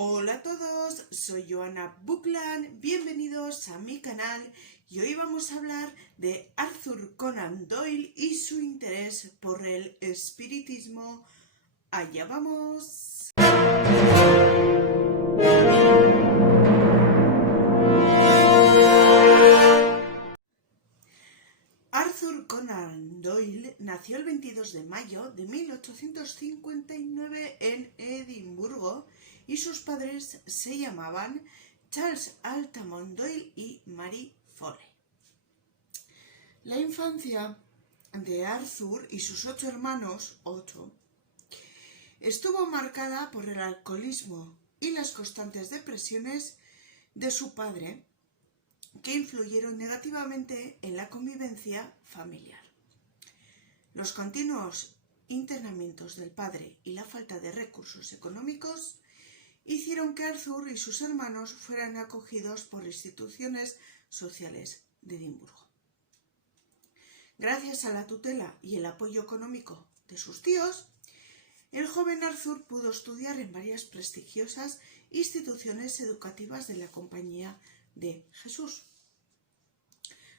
Hola a todos, soy Joana Buckland, bienvenidos a mi canal y hoy vamos a hablar de Arthur Conan Doyle y su interés por el espiritismo. ¡Allá vamos! Arthur Conan Doyle nació el 22 de mayo de 1859 en Edimburgo y sus padres se llamaban Charles Altamont Doyle y Mary Foley. La infancia de Arthur y sus 8 hermanos, estuvo marcada por el alcoholismo y las constantes depresiones de su padre, que influyeron negativamente en la convivencia familiar. Los continuos internamientos del padre y la falta de recursos económicos hicieron que Arthur y sus hermanos fueran acogidos por instituciones sociales de Edimburgo. Gracias a la tutela y el apoyo económico de sus tíos, el joven Arthur pudo estudiar en varias prestigiosas instituciones educativas de la Compañía de Jesús.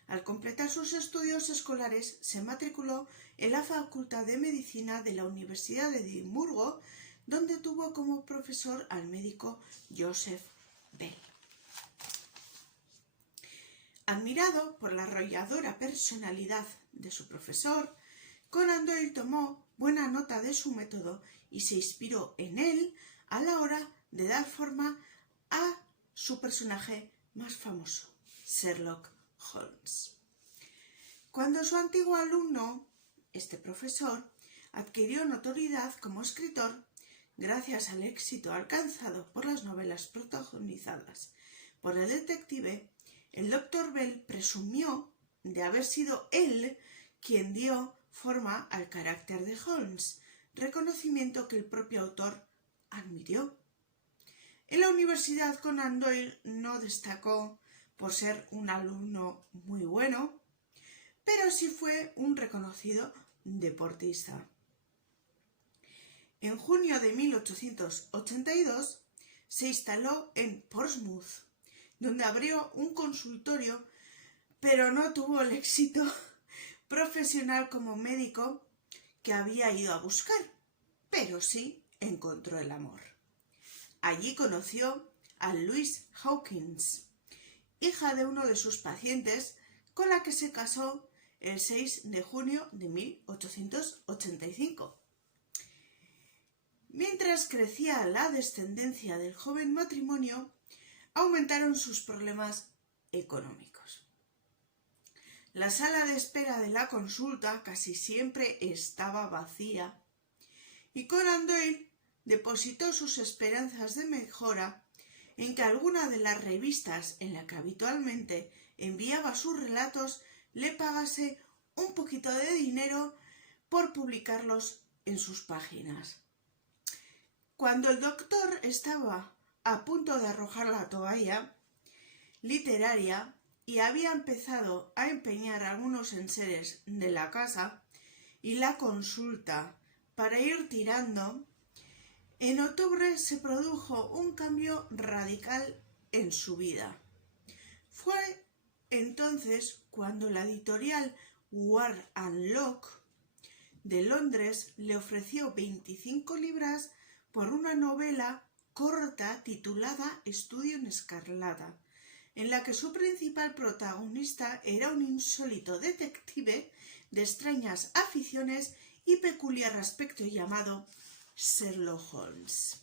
Al completar sus estudios escolares, se matriculó en la Facultad de Medicina de la Universidad de Edimburgo, donde tuvo como profesor al médico Joseph Bell. Admirado por la arrolladora personalidad de su profesor, Conan Doyle tomó buena nota de su método y se inspiró en él a la hora de dar forma a su personaje más famoso, Sherlock Holmes. Cuando su antiguo alumno, este profesor, adquirió notoriedad como escritor, gracias al éxito alcanzado por las novelas protagonizadas por el detective, el Dr. Bell presumió de haber sido él quien dio forma al carácter de Holmes, reconocimiento que el propio autor admitió. En la universidad, Conan Doyle no destacó por ser un alumno muy bueno, pero sí fue un reconocido deportista. En junio de 1882 se instaló en Portsmouth, donde abrió un consultorio, pero no tuvo el éxito profesional como médico que había ido a buscar, pero sí encontró el amor. Allí conoció a Louise Hawkins, hija de uno de sus pacientes, con la que se casó el 6 de junio de 1885. Mientras crecía la descendencia del joven matrimonio, aumentaron sus problemas económicos. La sala de espera de la consulta casi siempre estaba vacía y Conan Doyle depositó sus esperanzas de mejora en que alguna de las revistas en la que habitualmente enviaba sus relatos le pagase un poquito de dinero por publicarlos en sus páginas. Cuando el doctor estaba a punto de arrojar la toalla literaria y había empezado a empeñar algunos enseres de la casa y la consulta para ir tirando, en octubre se produjo un cambio radical en su vida. Fue entonces cuando la editorial Ward & Lock de Londres le ofreció 25 libras por una novela corta titulada Estudio en Escarlata, en la que su principal protagonista era un insólito detective de extrañas aficiones y peculiar aspecto llamado Sherlock Holmes.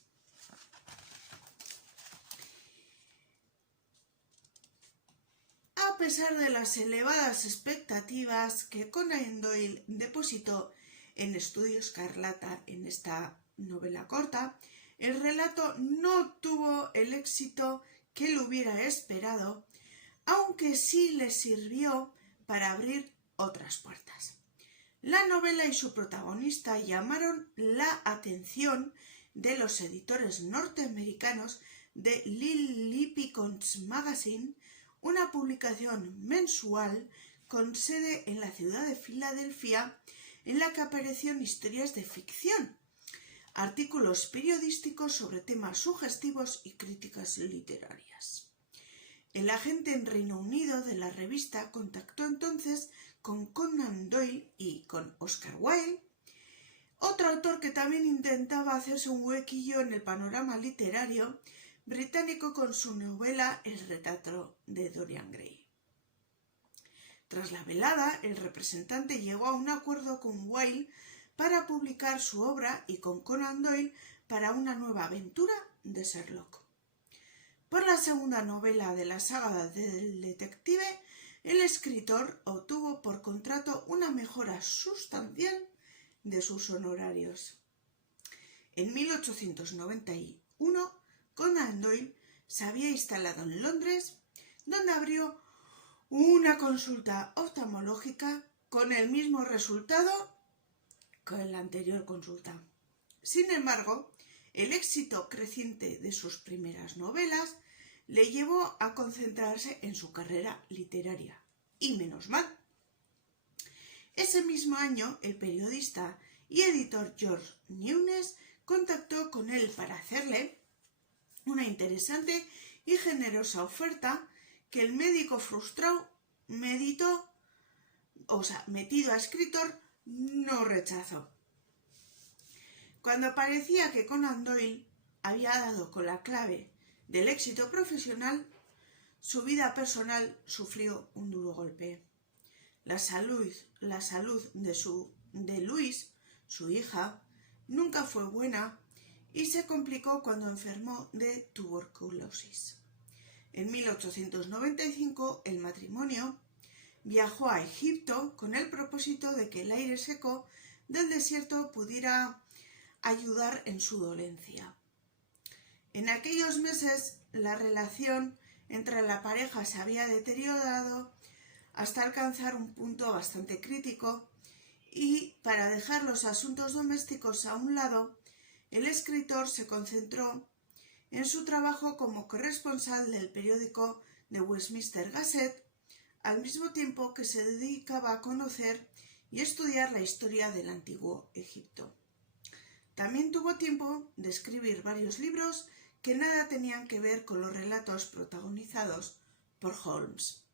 A pesar de las elevadas expectativas que Conan Doyle depositó en Estudio Escarlata en esta novela corta, el relato no tuvo el éxito que él hubiera esperado, aunque sí le sirvió para abrir otras puertas. La novela y su protagonista llamaron la atención de los editores norteamericanos de Lilliputians Magazine, una publicación mensual con sede en la ciudad de Filadelfia, en la que aparecieron historias de ficción, artículos periodísticos sobre temas sugestivos y críticas literarias. El agente en Reino Unido de la revista contactó entonces con Conan Doyle y con Oscar Wilde, otro autor que también intentaba hacerse un huequillo en el panorama literario británico con su novela El retrato de Dorian Gray. Tras la velada, el representante llegó a un acuerdo con Wilde para publicar su obra y con Conan Doyle para una nueva aventura de Sherlock. Por la segunda novela de la saga del detective, el escritor obtuvo por contrato una mejora sustancial de sus honorarios. En 1891, Conan Doyle se había instalado en Londres, donde abrió una consulta oftalmológica con el mismo resultado que en la anterior consulta. Sin embargo, el éxito creciente de sus primeras novelas le llevó a concentrarse en su carrera literaria. Y menos mal. Ese mismo año, el periodista y editor George Newnes contactó con él para hacerle una interesante y generosa oferta que el médico frustrado metido a escritor no rechazó. Cuando parecía que Conan Doyle había dado con la clave del éxito profesional, su vida personal sufrió un duro golpe. La salud de Louise, su hija, nunca fue buena y se complicó cuando enfermó de tuberculosis. En 1895 el matrimonio viajó a Egipto con el propósito de que el aire seco del desierto pudiera ayudar en su dolencia. En aquellos meses la relación entre la pareja se había deteriorado hasta alcanzar un punto bastante crítico y, para dejar los asuntos domésticos a un lado, el escritor se concentró en su trabajo como corresponsal del periódico The Westminster Gazette, al mismo tiempo que se dedicaba a conocer y estudiar la historia del antiguo Egipto. También tuvo tiempo de escribir varios libros que nada tenían que ver con los relatos protagonizados por Holmes.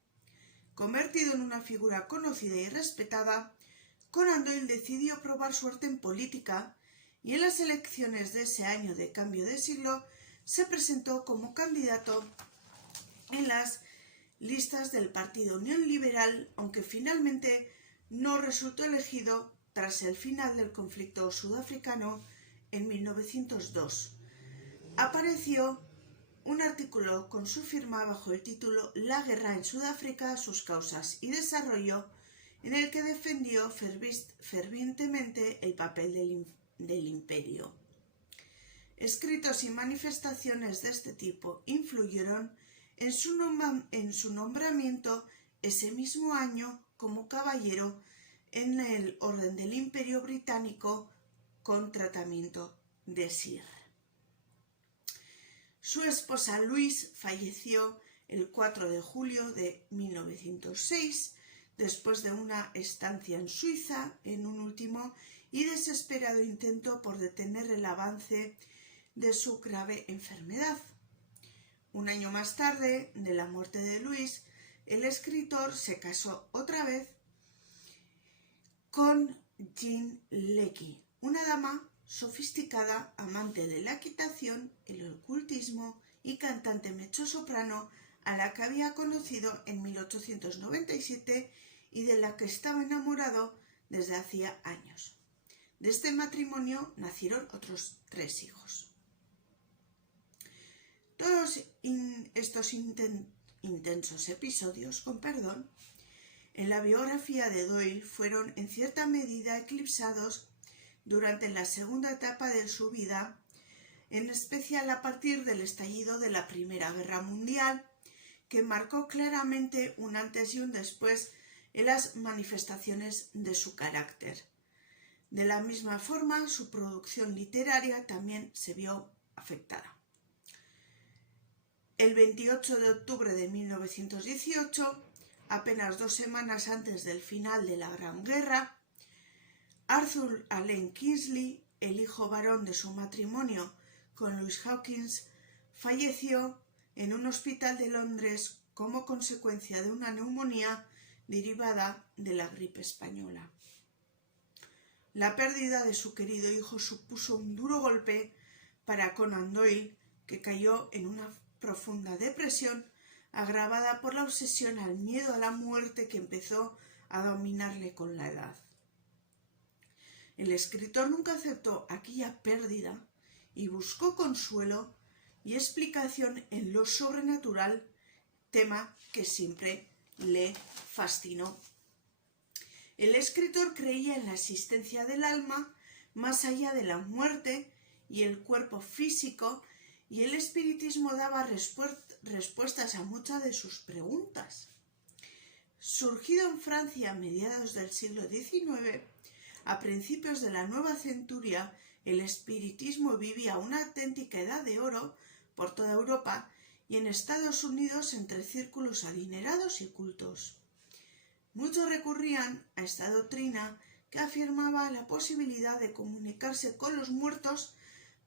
Convertido en una figura conocida y respetada, Conan Doyle decidió probar suerte en política y en las elecciones de ese año de cambio de siglo se presentó como candidato en las listas del Partido Unión Liberal, aunque finalmente no resultó elegido tras el final del conflicto sudafricano en 1902. Apareció un artículo con su firma bajo el título La guerra en Sudáfrica, sus causas y desarrollo, en el que defendió fervientemente el papel del imperio. Escritos y manifestaciones de este tipo influyeron en su nombramiento ese mismo año como caballero en el Orden del Imperio Británico con tratamiento de Sir. Su esposa Louise falleció el 4 de julio de 1906 después de una estancia en Suiza en un último y desesperado intento por detener el avance de su grave enfermedad. Un año más tarde de la muerte de Louise, el escritor se casó otra vez con Jean Lecky, una dama sofisticada, amante de la equitación, el ocultismo y cantante mezzosoprano, a la que había conocido en 1897 y de la que estaba enamorado desde hacía años. De este matrimonio nacieron otros 3 hijos. Todos estos intensos episodios, en la biografía de Doyle fueron en cierta medida eclipsados durante la segunda etapa de su vida, en especial a partir del estallido de la Primera Guerra Mundial, que marcó claramente un antes y un después en las manifestaciones de su carácter. De la misma forma, su producción literaria también se vio afectada. El 28 de octubre de 1918, apenas 2 semanas antes del final de la Gran Guerra, Arthur Allen Kingsley, el hijo varón de su matrimonio con Louise Hawkins, falleció en un hospital de Londres como consecuencia de una neumonía derivada de la gripe española. La pérdida de su querido hijo supuso un duro golpe para Conan Doyle, que cayó en una profunda depresión agravada por la obsesión al miedo a la muerte que empezó a dominarle con la edad. El escritor nunca aceptó aquella pérdida y buscó consuelo y explicación en lo sobrenatural, tema que siempre le fascinó. El escritor creía en la existencia del alma más allá de la muerte y el cuerpo físico, y el espiritismo daba respuestas a muchas de sus preguntas. Surgido en Francia a mediados del siglo XIX, a principios de la nueva centuria, el espiritismo vivía una auténtica edad de oro por toda Europa y en Estados Unidos entre círculos adinerados y cultos. Muchos recurrían a esta doctrina que afirmaba la posibilidad de comunicarse con los muertos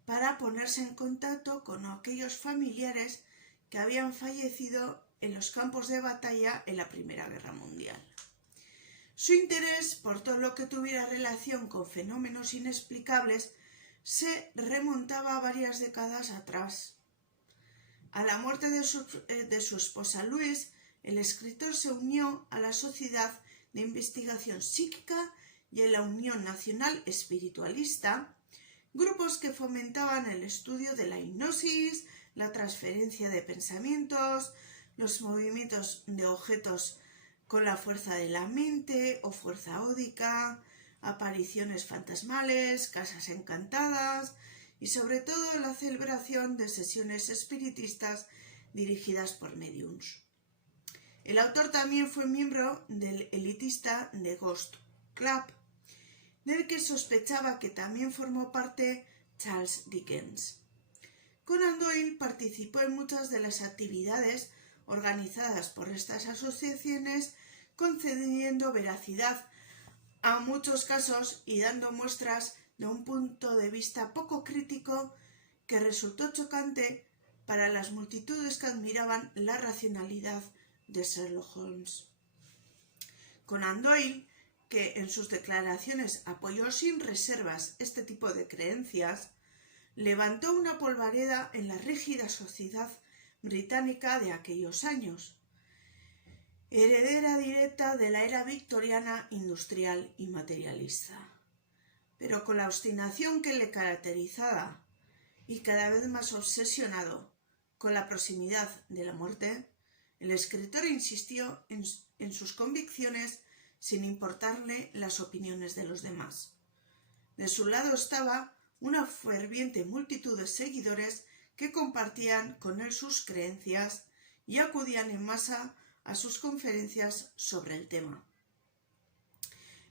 para ponerse en contacto con aquellos familiares que habían fallecido en los campos de batalla en la Primera Guerra Mundial. Su interés por todo lo que tuviera relación con fenómenos inexplicables se remontaba a varias décadas atrás. A la muerte de su esposa Louise, el escritor se unió a la Sociedad de Investigación Psíquica y a la Unión Nacional Espiritualista, grupos que fomentaban el estudio de la hipnosis, la transferencia de pensamientos, los movimientos de objetos con la fuerza de la mente o fuerza ódica, apariciones fantasmales, casas encantadas y sobre todo la celebración de sesiones espiritistas dirigidas por mediums. El autor también fue miembro del elitista The Ghost Club, del que sospechaba que también formó parte Charles Dickens. Conan Doyle participó en muchas de las actividades organizadas por estas asociaciones, concediendo veracidad a muchos casos y dando muestras de un punto de vista poco crítico que resultó chocante para las multitudes que admiraban la racionalidad de Sherlock Holmes. Conan Doyle, que en sus declaraciones apoyó sin reservas este tipo de creencias, levantó una polvareda en la rígida sociedad británica de aquellos años, heredera directa de la era victoriana industrial y materialista. Pero con la obstinación que le caracterizaba y cada vez más obsesionado con la proximidad de la muerte, el escritor insistió en sus convicciones sin importarle las opiniones de los demás. De su lado estaba una ferviente multitud de seguidores que compartían con él sus creencias y acudían en masa a sus conferencias sobre el tema.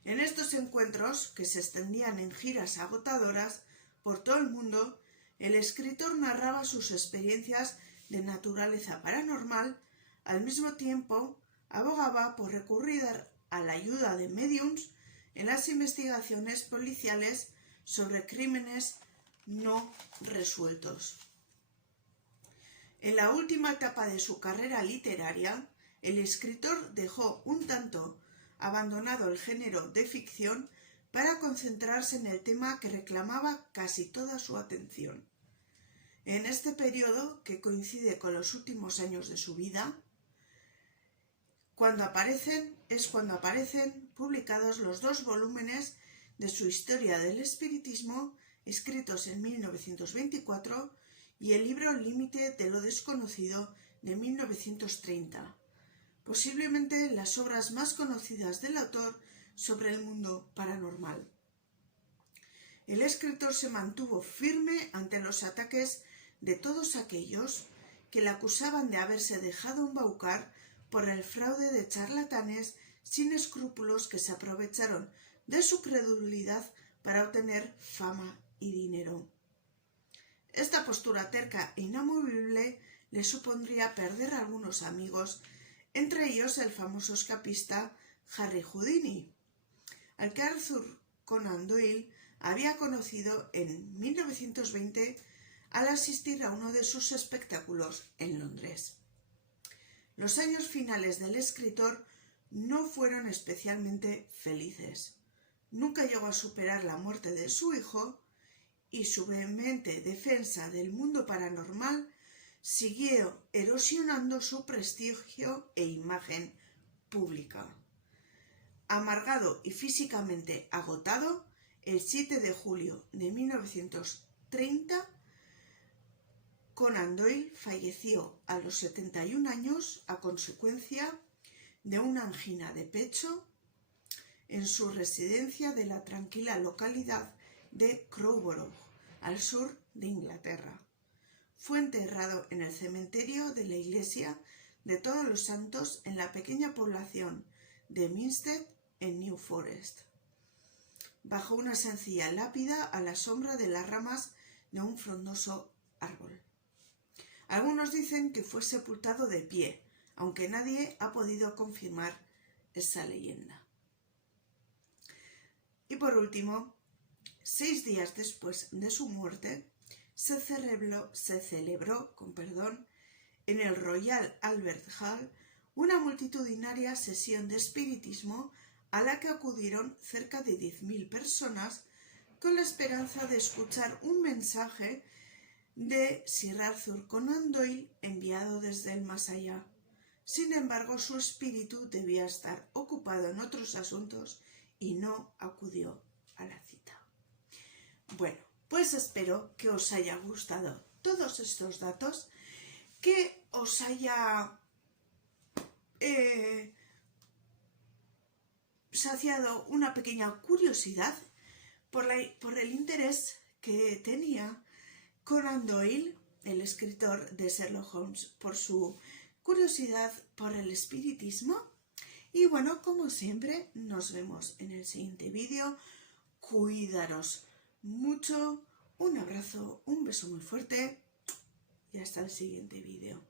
En estos encuentros, que se extendían en giras agotadoras por todo el mundo, el escritor narraba sus experiencias de naturaleza paranormal. Al mismo tiempo, abogaba por recurrir a la ayuda de mediums en las investigaciones policiales sobre crímenes no resueltos. En la última etapa de su carrera literaria, el escritor dejó un tanto abandonado el género de ficción para concentrarse en el tema que reclamaba casi toda su atención. En este periodo, que coincide con los últimos años de su vida, cuando aparecen publicados los 2 volúmenes de su Historia del Espiritismo, escritos en 1924, y el libro Límite de lo desconocido de 1930, posiblemente las obras más conocidas del autor sobre el mundo paranormal. El escritor se mantuvo firme ante los ataques de todos aquellos que le acusaban de haberse dejado embaucar por el fraude de charlatanes sin escrúpulos que se aprovecharon de su credulidad para obtener fama y dinero. Esta postura terca e inamovible le supondría perder a algunos amigos, entre ellos el famoso escapista Harry Houdini, al que Arthur Conan Doyle había conocido en 1920 al asistir a uno de sus espectáculos en Londres. Los años finales del escritor no fueron especialmente felices. Nunca llegó a superar la muerte de su hijo y su vehemente defensa del mundo paranormal siguió erosionando su prestigio e imagen pública. Amargado y físicamente agotado, el 7 de julio de 1930, Conan Doyle falleció a los 71 años a consecuencia de una angina de pecho en su residencia de la tranquila localidad de Crowborough, al sur de Inglaterra. Fue enterrado en el cementerio de la Iglesia de Todos los Santos en la pequeña población de Minstead, en New Forest, bajo una sencilla lápida a la sombra de las ramas de un frondoso árbol. Algunos dicen que fue sepultado de pie, aunque nadie ha podido confirmar esa leyenda. Y por último, 6 días después de su muerte, se celebró en el Royal Albert Hall una multitudinaria sesión de espiritismo a la que acudieron cerca de 10.000 personas con la esperanza de escuchar un mensaje de Sir Arthur Conan Doyle enviado desde el más allá. Sin embargo, su espíritu debía estar ocupado en otros asuntos y no acudió a la cita. Bueno, pues espero que os haya gustado todos estos datos, que os haya saciado una pequeña curiosidad por el interés que tenía Conan Doyle, el escritor de Sherlock Holmes, por su curiosidad por el espiritismo. Y bueno, como siempre, nos vemos en el siguiente vídeo. Cuidaros mucho, un abrazo, un beso muy fuerte y hasta el siguiente vídeo.